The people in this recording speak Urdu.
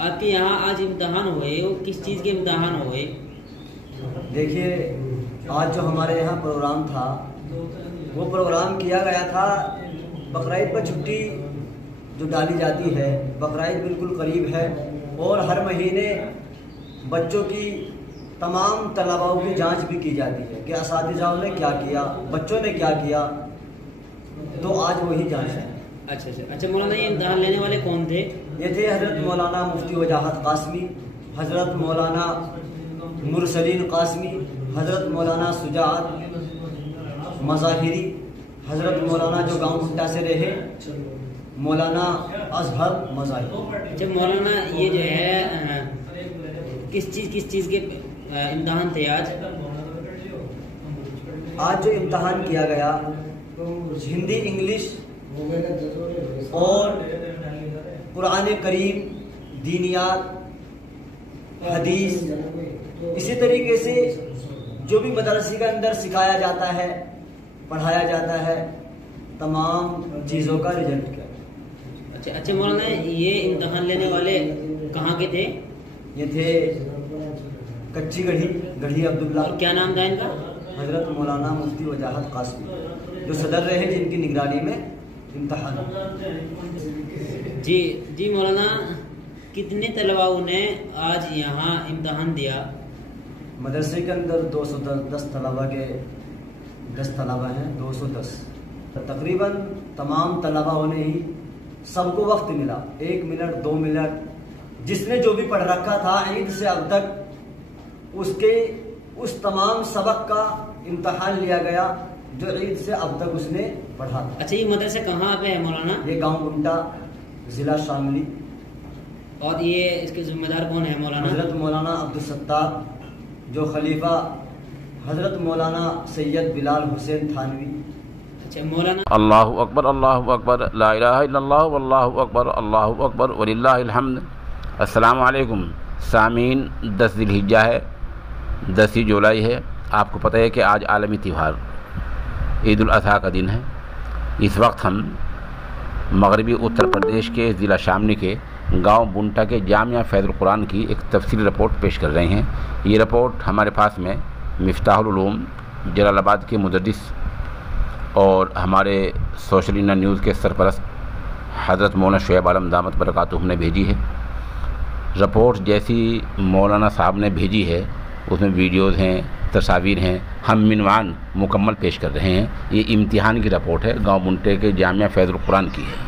آپ کے یہاں آج امتحان ہوئے، وہ کس چیز کے امتحان ہوئے؟ دیکھیے، آج جو ہمارے یہاں پروگرام تھا وہ پروگرام کیا گیا تھا بقرعید پر چھٹی جو ڈالی جاتی ہے، بقرعید بالکل قریب ہے اور ہر مہینے بچوں کی تمام طلباؤں کی جانچ بھی کی جاتی ہے کہ اساتذہ نے کیا کیا، بچوں نے کیا کیا، تو آج وہی جانچ ہے۔ اچھا مولانا، یہ امتحان لینے والے کون تھے؟ یہ تھے حضرت مولانا مفتی وجاہت قاسمی، حضرت مولانا مرسلین قاسمی، حضرت مولانا سجاعت مظاہری، حضرت مولانا جو گاؤں بھٹا سے رہے مولانا اظہر مظاہری۔ اچھا مولانا، یہ جو ہے کس چیز کے امتحان تھے آج؟ آج جو امتحان کیا گیا ہندی، انگلش اور قرآن کریم، دینیات، حدیث، اسی طریقے سے جو بھی مدرسے کے اندر سکھایا جاتا ہے، پڑھایا جاتا ہے، تمام چیزوں کا رزلٹ کیا۔ اچھا مولانا، یہ امتحان لینے والے کہاں کے تھے؟ یہ تھے کچی گڑھی عبداللہ۔ اور کیا نام تھا ان کا؟ حضرت مولانا مفتی وجاہت قاسمی، جو صدر رہے جن کی نگرانی میں امتحان۔ جی مولانا، کتنے طلباؤں نے آج یہاں امتحان دیا؟ مدرسے کے اندر 210 طلبہ کے 10 طلبہ ہیں، 210 تقریباً۔ تمام طلباء نے ہی سب کو وقت ملا، 1 منٹ 2 منٹ، جس نے جو بھی پڑھ رکھا تھا عید سے اب تک اس تمام سبق کا امتحان لیا گیا جو عید سے اب تک اس نے پڑھا تھا۔ اچھا، یہ مدرسہ کہاں پہ ہے مولانا؟ یہ گاؤں گمٹا، ضلع شاملی۔ اور یہ اس کے ذمہ دار کون ہے مولانا؟ حضرت مولانا عبدالستار، جو خلیفہ حضرت مولانا سید بلال حسین تھانوی۔ اچھا مولانا، اللہ اکبر، اللہ اکبر، لا الہ الا اللہ، واللہ اکبر، اللہ اکبر، وللہ الحمد۔ السلام علیکم سامعین، 10 ذی الحجہ ہے، 10 جولائی ہے۔ آپ کو پتہ ہے کہ آج عالمی تہوار عید الاضحیٰ کا دن ہے۔ اس وقت ہم مغربی اتر پردیش کے ضلع شاملی کے گاؤں بنٹا کے جامعہ فیض القرآن کی ایک تفصیلی رپورٹ پیش کر رہے ہیں۔ یہ رپورٹ ہمارے پاس میں مفتاح العلوم جلال آباد کے مدرس اور ہمارے سوشل انڈیا نیوز کے سرپرست حضرت مولانا شعیب عالم دامت برکاتہ نے بھیجی ہے۔ رپورٹ جیسی مولانا صاحب نے بھیجی ہے اس میں ویڈیوز ہیں، تصاویر ہیں، ہم عنوان مکمل پیش کر رہے ہیں۔ یہ امتحان کی رپورٹ ہے، گاؤں بنٹے کے جامعہ فیض القرآن کی ہے۔